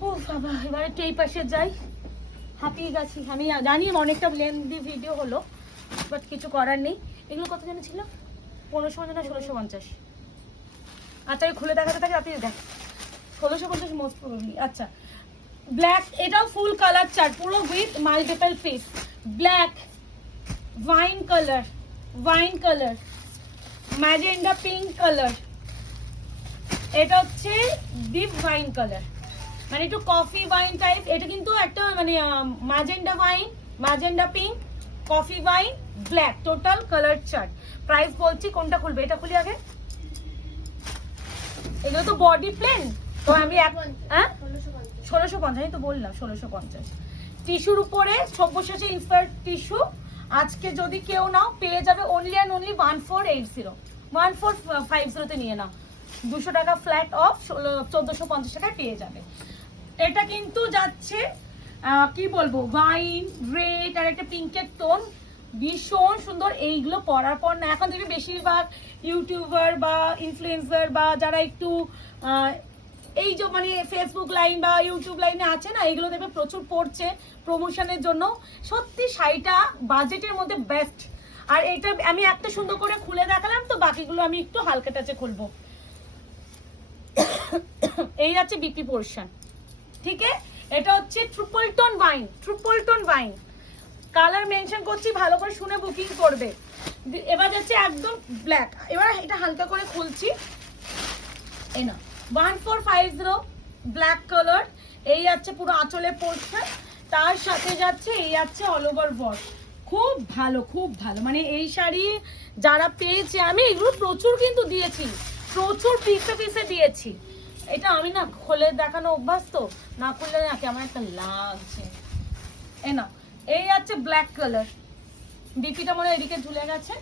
ও বাবা, এবারে এই পাশে যাই, হাঁপিয়ে গেছি। আমি জানি অনেকটা লেন্দি ভিডিও হলো, বাট কিছু করার নেই। এগুলো কত জানা ছিল? 1550 না 1650? আচ্ছা আমি খুলে দেখাতে থাকি, আপনি দেখ। 1650 মোস্ট প্রবাবলি। আচ্ছা, ব্ল্যাক, এটাও ফুল কালার চার্ট, পুরো with multiple piece. Black, wine colour, magenta pink colour, এটা হচ্ছে ডিপ ওয়াইন কালার, মানে একটু কফি ওয়াইন টাইপ। এটা কিন্তু একটা মানে magenta pink, coffee wine, black, total colour chart. Price বলছি, কোনটা খুলবে? এটা খুলি আগে। এগুলো তো বডি প্লেন, তো আমি 1650, আমি তো বললাম 1650। টিস্যুর উপরে সব্যসাচী ইন্সপায়ার্ড টিস্যু। আজকে যদি কেউ নাও পেয়ে যাবে অনলি অ্যান্ড অনলি 1480, 1450 তে নিয়ে নাও, 200 টাকা ফ্ল্যাট অফ, 1450 টাকায় পেয়ে যাবে। এটা কিন্তু যাচ্ছে কি বলবো, ওয়াইন রেড আর একটা পিঙ্কের টোন, ভীষণ সুন্দর। এইগুলো পরার পর না, এখন থেকে বেশিরভাগ ইউটিউবার বা ইনফ্লুয়েন্সার বা যারা একটু এই যে মানে ফেসবুক লাইন বা ইউটিউব লাইনে আছে না, এইগুলো দেখবে প্রচুর পড়ছে প্রমোশনের জন্য। সত্যি শাড়িটা বাজেটের মধ্যে বেস্ট। আর এটা আমি একটা সুন্দর করে খুলে দেখালাম, তো বাকিগুলো আমি একটু হালকা টাচে খুলবো। এই আছে বিপি পোর্শন, ঠিক আছে? এটা হচ্ছে triple tone wine, colour mention করছি, ভালো করে শুনে বুকিং করবে। এবার যাচ্ছে একদম ব্ল্যাক। এবার এটা হালকা করে খুলছি, এই না 1450 ব্ল্যাক কালার। এই আছে পুরো আঁচলের পোর্শন, তার সাথে যাচ্ছে এই আছে অল ওভার ওয়ার্ক। খুব ভালো মানে এই শাড়ি যারা পেয়েছে, আমি এগুলো প্রচুর কিন্তু দিয়েছি, প্রচুর পিসে দিয়েছি। এটা আমি না খুলে দেখানো অভ্যাস, তো না খুললে না কেমন একটা লাগছে। এ না, এই আছে ব্ল্যাক কালার, বিপিটা মনে এদিকে ঝুলে গেছে,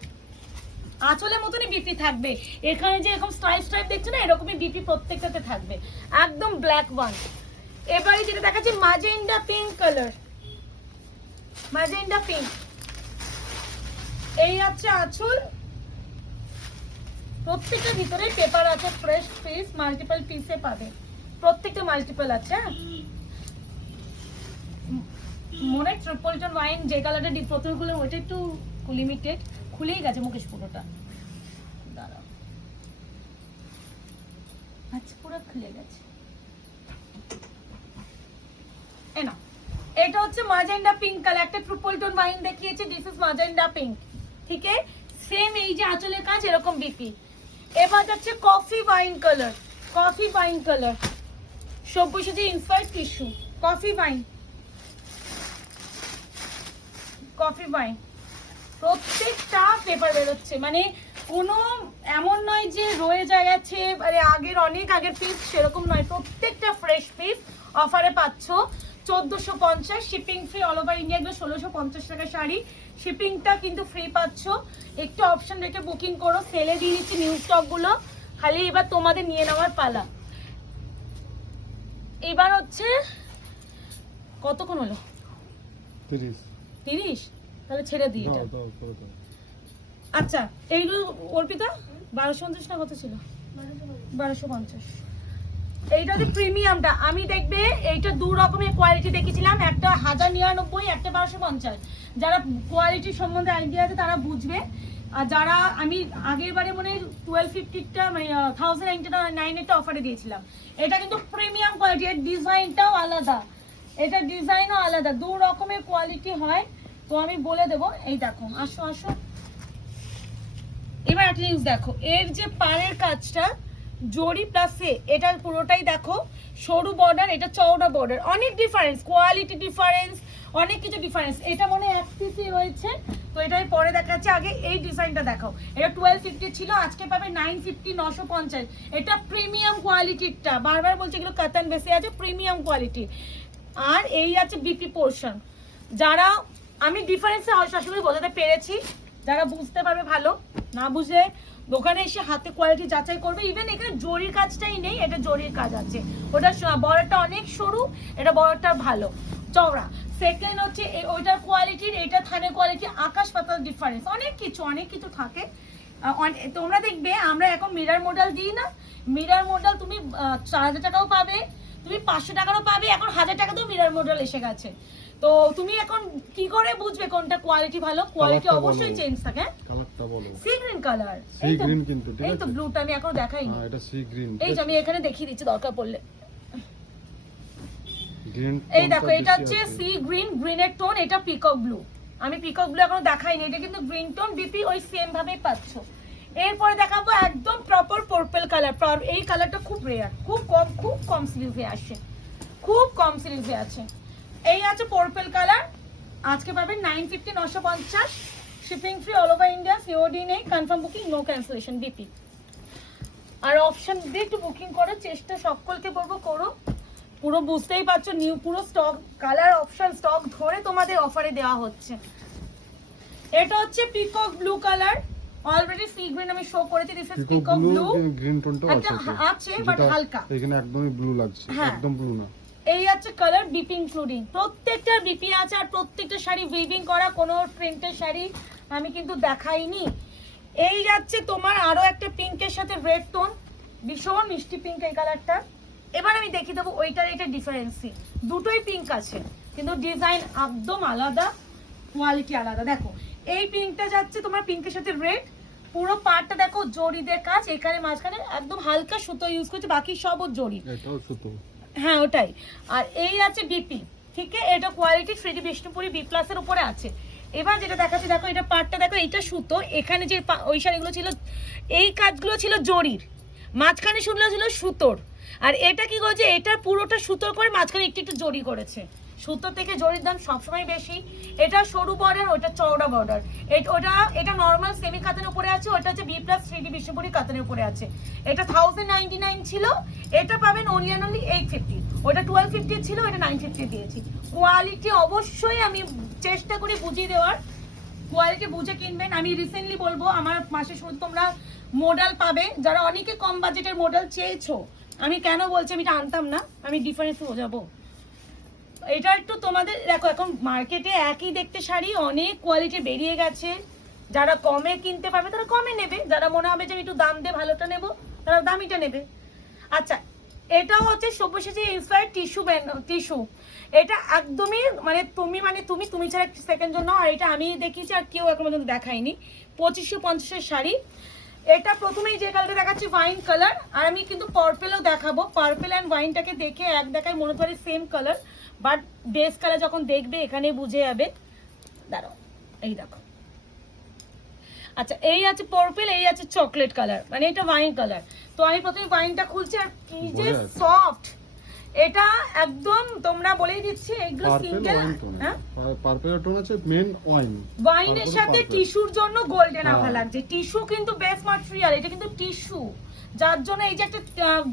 আঁচলের মতনই বিপি থাকবে। এখানে যে এরকম স্ট্রাইপ দেখছো না, এরকমই বিপি প্রত্যেকটাতে থাকবে, একদম ব্ল্যাক ওয়ান। এবারে যেটা দেখাচ্ছি magenta pink colour, magenta pink. এই আছে আঁচল, প্রত্যেকটা ভিতরে পেপার আছে, ফ্রেশ পিস, মাল্টিপল পিসে পাবে, প্রত্যেকটা মাল্টিপল আছে। মনে ট্রিপল টোন ওয়াইন যে কালারটা প্রথমে খুলে ওইটা একটু লিমিটেড, খুলেই গেছে মুকেশ পুরোটা, দাঁড়াও, আচ্ছা পুরো খুলে গেছে। এ না, এটা হচ্ছে ম্যাজেন্ডা পিঙ্ক কালার, একটা ট্রিপল টোন ওয়াইন দেখিয়েছি, দিস ইজ ম্যাজেন্ডা পিঙ্ক, ঠিক আছে? সেম এই যে আঁচলের কাজ এরকম বিপি। এবার যাচ্ছে coffee wine colour, Sabyasachi inspired tissue, coffee wine, প্রত্যেকটা পেপার বেরোচ্ছে, মানে কোনো এমন নয় যে রয়ে গেছে মানে আগের অনেক আগের পিস, সেরকম নয়, প্রত্যেকটা ফ্রেশ পিস। অফারে পাচ্ছ 1450, shipping free all over India. এগুলো 1650 টাকা শাড়ি, শিপিংটা কিন্তু ফ্রি পাচ্ছ। একটু অপশন রেখে বুকিং করো, সেলে দিয়ে দিচ্ছি নিউ স্টকগুলো, খালি এবার তোমাদের নিয়ে নেওয়ার পালা। এবার হচ্ছে কতক্ষণ হলো? 30, তাহলে ছেড়ে দিই এটা। আচ্ছা, এইগুলো অর্পিতা 1250 না কত ছিল? 1250। এইটা হচ্ছে প্রিমিয়ামটা। আমি দেখবে এইটা দু রকমের কোয়ালিটি দেখেছিলাম, একটা 1099, একটা 1250। যারা কোয়ালিটির সম্বন্ধে আইডিয়া আছে তারা বুঝবে, আর যারা আমি আগের বারে মনে 1250টা মানে 1099 একটা অফারে দিয়েছিলাম। এটা কিন্তু প্রিমিয়াম কোয়ালিটি, এর ডিজাইনটাও আলাদা, এটা ডিজাইনও আলাদা, দু রকমের কোয়ালিটি হয়। তো আমি বলে দেবো, এই দেখো, আসো আসো, এবার একটা জিনিস দেখো, এর যে পাড়ের কাজটা জরি প্লাসে, এটা পুরোটাই দেখো সরু বর্ডার, এটা চওড়া বর্ডার, অনেক ডিফারেন্স, কোয়ালিটি ডিফারেন্স, অনেক কিছু ডিফারেন্স। এটা মনে হয় 1 পিসই রয়েছে, তো এটাই পরে দেখাচ্ছে। আগে এই ডিজাইনটা দেখাও, এটা 1250 ছিল, আজকে পাবে 950, 950। এটা প্রিমিয়াম কোয়ালিটিরটা, বারবার বলছি এগুলো কাতান বেশি আছে, প্রিমিয়াম কোয়ালিটি। আর এই আছে বিপি পোর্শন। যারা, আমি ডিফারেন্সে সবসময় বোঝাতে পেরেছি, যারা বুঝতে পারবে ভালো, না বুঝলে দোকানে এসে হাতে কোয়ালিটি যাচাই করবে। ইভেন এখানে জরির কাজটাই নেই, এটা জরির কাজ আছে, ওটা বড়টা অনেক সরু, এটা বড়টা ভালো চওড়া। সেকেন্ড হচ্ছে ওইটার কোয়ালিটির এটা থানের কোয়ালিটি আকাশ পাতাল ডিফারেন্স, অনেক কিছু থাকে। তোমরা দেখবে আমরা এখন মিরার মডেল দিই না, মিরার মডেল তুমি 4000 টাকাও পাবে, তুমি 500 টাকারও পাবে, এখন 1000 টাকাতেও মিরার মডেল এসে গেছে। তো তুমি এখন কি করে বুঝবে কোনটা কোয়ালিটি ভালো? কোয়ালিটি অবশ্যই চেঞ্জ থাকে। কালারটা বলো। Sea green colour, sea green কিন্তু ঠিক আছে, এই তো ব্লুটা আমি এখনো দেখাইনি। হ্যাঁ এটা সি গ্রিন, এই যে আমি এখানে দেখিয়ে দিচ্ছি দরকার পড়লে। গ্রিন, এই দেখো এটা হচ্ছে সি গ্রিন, গ্রিনের টোন, এটা পিকক ব্লু। আমি পিকক ব্লু এখনো দেখাইনি, এটা কিন্তু গ্রিন টোন বিপি ওই সেম ভাবেই পাচ্ছো। এরপরে দেখাবো একদম প্রপার পার্পল কালার। এই কালারটা খুব রেয়ার, খুব কম সিরিজে আসে, খুব কম সিরিজে আছে। এই আছে পার্পল কালার, আজকে পাবেন 950, 950, shipping free all over India, COD নেই, কনফার্ম বুকিং, নো ক্যান্সেলেশন বিপি। আর অপশন দিয়ে একটু বুকিং করার চেষ্টা সকলকে বলবো করো, পুরো বুঝতেই পারছো নিউ পুরো স্টক, কালার অপশন স্টক ধরে তোমাদের অফারে দেওয়া হচ্ছে। এটা হচ্ছে peacock blue colour, already sea green আমি শো করেছি, this is peacock blue, green টোনটাও আছে বাট হালকা, এখানে একদমই ব্লু লাগছে, একদম ব্লু না। এই আছে কালার বিপি ইনক্লুডিং, প্রত্যেকটা বিপি আছে, আর প্রত্যেকটা শাড়ি উইভিং করা, কোনো প্রিন্টের শাড়ি আমি কিন্তু দেখাইনি। এই যাচ্ছে তোমার আরো একটা পিঙ্কের সাথে রেড টোন, ভীষণ মিষ্টি পিঙ্ক এই কালারটা। এবার আমি দেখিয়ে দেবো ওইটার এটা ডিফারেন্সি, দুটোই পিঙ্ক আছে কিন্তু ডিজাইন একদম আলাদা, কোয়ালিটি আলাদা। দেখো এই পিঙ্কটা যাচ্ছে তোমার পিঙ্কের সাথে রেড, পুরো পাড়টা দেখো জরিদের কাজ, এখানে মাঝখানে একদম হালকা সুতো ইউজ করছে, বাকি সবও জরি, এটাও সুতো, হ্যাঁ ওটাই। আর এই আছে বিপি, ঠিক আছে, এটা quality 3D Bishnupuri B plus এর উপরে আছে। এবার যেটা দেখাচ্ছি দেখো, এটা পাড়টা দেখো, এটা সুতো, এখানে যে ওই শাড়িগুলো ছিল এই কাজগুলো ছিল জরির, মাঝখানে শুনলো ছিল সুতোর। আর এটা কি করেছে, এটা পুরোটা সুতোর করে মাঝখানে একটু একটু জরি করেছে, সুতো থেকে জরির দাম সবসময় বেশি। এটা সরু বর্ডার, ওটা চওড়া বর্ডার, এটা নর্মাল সেমি কাতানের উপরে আছে, ওটা হচ্ছে বি প্লাস 3D বিষ্ণুপুরি কাতানের উপরে আছে। এটা 1099 ছিল, এটা পাবেন অনলি অ্যান্ড অনলি 850, ওটা 1250 ছিল, এটা 950 দিয়েছি। কোয়ালিটি অবশ্যই আমি চেষ্টা করি বুঝিয়ে দেওয়ার, কোয়ালিটি বুঝে কিনবেন। আমি রিসেন্টলি বলবো আমার মাসে শুরু তোমরা মডেল পাবে, যারা অনেকে কম বাজেটের মডেল চেয়েছো, আমি কেন বলছি আমি এটা আনতাম না, আমি ডিফারেন্স বোঝাবো। এটা একটু তোমাদের দেখো, এখন মার্কেটে একই দেখতে শাড়ি অনেক কোয়ালিটি বেরিয়ে গেছে, যারা কমে কিনতে পারবে তারা কমে নেবে, যারা মনে হবে যে আমি একটু দাম দিয়ে ভালোটা নেবো তারা দামিটা নেবে। আচ্ছা এটাও হচ্ছে সব্যসাচী ইন্সপায়ার্ড টিস্যু, এটা একদমই তুমি ছাড়া সেকেন্ড জন্য, আর এটা আমি দেখিয়েছি আর কেউ এখন পর্যন্ত দেখায়নি। 2550 শাড়ি। এটা প্রথমেই যে কালারটা দেখাচ্ছি ওয়াইন কালার, আর আমি কিন্তু পার্পেলও দেখাবো, পার্পেল অ্যান্ড ওয়াইনটাকে দেখে এক দেখায় মনে করে same colour, but base colour যখন দেখবে এখানে বুঝে যাবে। দাঁড়াও এই দেখো, আচ্ছা এই আছে পার্পল, এই আছে চকলেট কালার, মানে এটা ওয়াইন কালার। তো আমি প্রথমে ওয়াইনটা খুলছি, আর কি যে সফট, এটা একদম তোমরা বলেই দিচ্ছি এগুলো সিঙ্গেল, হ্যাঁ পার্পল টোন আছে মেন ওয়াইন, ওয়াইনের সাথে টিস্যুর জন্য গোল্ডেন আভা লাগছে। টিস্যু কিন্তু বেস্ট ম্যাটেরিয়াল, এটা কিন্তু টিস্যু, যার জন্য এই যে একটা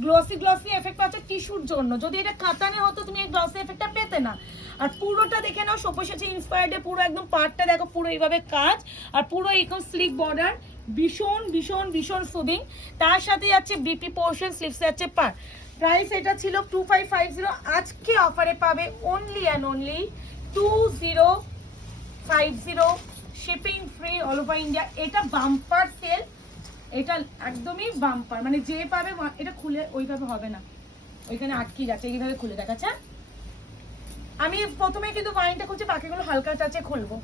গ্লসি এফেক্ট আছে টিস্যুর জন্য। যদি এটা কাতানে হতো তুমি এই গ্লসি এফেক্টটা পেতে না। আর পুরোটা দেখে নাও সব্যসাচী ইন্সপায়ার্ডে, পুরো একদম পার্টটা দেখো, পুরো এইভাবে কাজ, আর পুরো এরকম স্লিক বর্ডার, ভীষণ ভীষণ ভীষণ সুদিং। তার সাথে যাচ্ছে বিপি পোর্শন, স্লিপসে যাচ্ছে পার। প্রাইস এটা ছিল 2550, আজকে অফারে পাবে only and only 2050, shipping free all over India. এটা বাম্পার সেল, এটা একদমই বাম্পার, মানে যে পাবে, এটা খুলে ওইভাবে হবে না, ওইখানে আটকে যাচ্ছে, এইভাবে খুলে দেখাচ্ছে। আমি প্রথমে কিন্তু ওয়াইনটা খুলছি, বাকিগুলো হালকা টাচে খুলবো,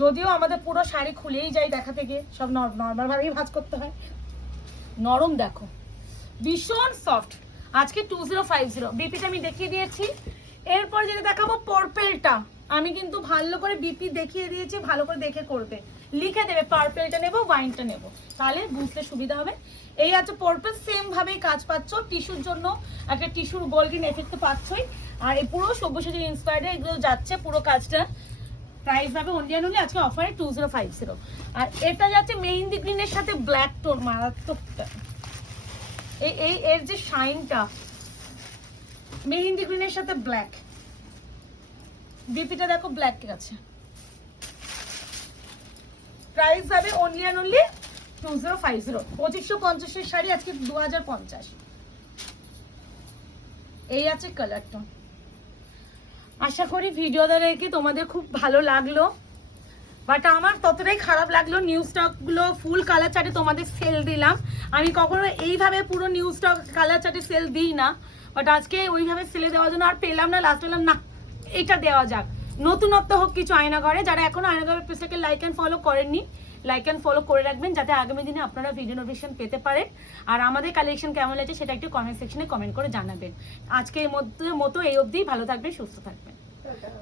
যদিও আমাদের পুরো শাড়ি খুলেই যায় দেখা থেকে, সব নর্মাল ভাবেই ভাঁজ করতে হয়। নরম দেখো, ভীষণ সফট, আজকে 2050 বিপিটা আমি দেখিয়ে দিয়েছি। এরপর যেটা দেখাবো পার্পেলটা, আমি কিন্তু ভালো করে বিপি দেখিয়ে দিয়েছি, ভালো করে দেখে করবে, লিখে দেবে পার্পেলটা নেবো ওয়াইনটা নেবো, তাহলে বুঝতে সুবিধা হবে। এই আছে পার্পল, সেম ভাবেই কাজ পাচ্ছ, টিস্যুর জন্য একটা টিস্যুর গোল্ডেন এফেক্ট তো পাচ্ছই। আর এই পুরো সব্যসাচী ইন্সপায়ার্ড এগুলো যাচ্ছে পুরো কাজটা। প্রাইস হবে অনলি অনলি আজকে অফারে 2050। আর এটা যাচ্ছে মেহেন্দি গ্রিনের সাথে ব্ল্যাক টোন, মারাত্মকটা। এই এর যে শাইনটা, মেহেন্দি গ্রিনের সাথে ব্ল্যাক, বিপিটা দেখো ব্ল্যাক আছে। প্রাইস হবে অনলি অ্যান্ড অনলি 2050। 2550 এর শাড়ি আজকে 2050। এই আছে কালারটা। আশা করি ভিডিওটা দেখে তোমাদের খুব ভালো লাগলো, বাট আমার ততটাই খারাপ লাগলো। নিউ স্টকগুলো ফুল কালার চার্টে তোমাদের সেল দিলাম, আমি কখনো এইভাবে পুরো নিউ স্টক কালার চার্টে সেল দিই না, বাট আজকে ওইভাবে সেলে দেওয়ার জন্য আর পেলাম না, লাস্ট পেলাম না এটা দেওয়া যাক, নতুনত্ব হোক কিছু আয়নাঘরে। যারা এখনো আয়নাঘরের পেজটাকে লাইক অ্যান্ড ফলো করেননি, লাইক অ্যান্ড ফলো করে রাখবেন, যাতে আগামী দিনে আপনারা ভিডিও নোটিফিকেশন পেতে পারেন। আর আমাদের কালেকশন কেমন লাগছে সেটা একটু কমেন্ট সেকশনে কমেন্ট করে জানাবেন। আজকের মতো এই অবধি, ভালো থাকবেন, সুস্থ থাকবেন।